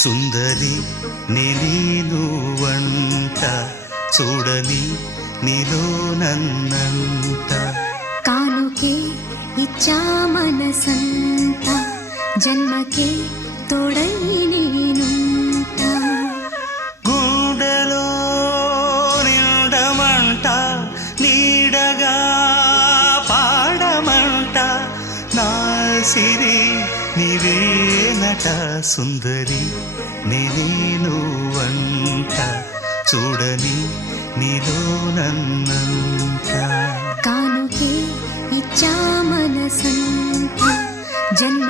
సుందరి నీను వంట చూడని నీలో నన్నంట కానుకే ఇచ్చా మనసంత జన్మకే తోడై నేనుంటా గుండెలో నిండమంట నీడగా పాడమంట నా సిరి నీవేనట సుందరి నేను వంట చూడని నీలో నన్నంట కానుకే ఇచ్చా మనసంత జన్మ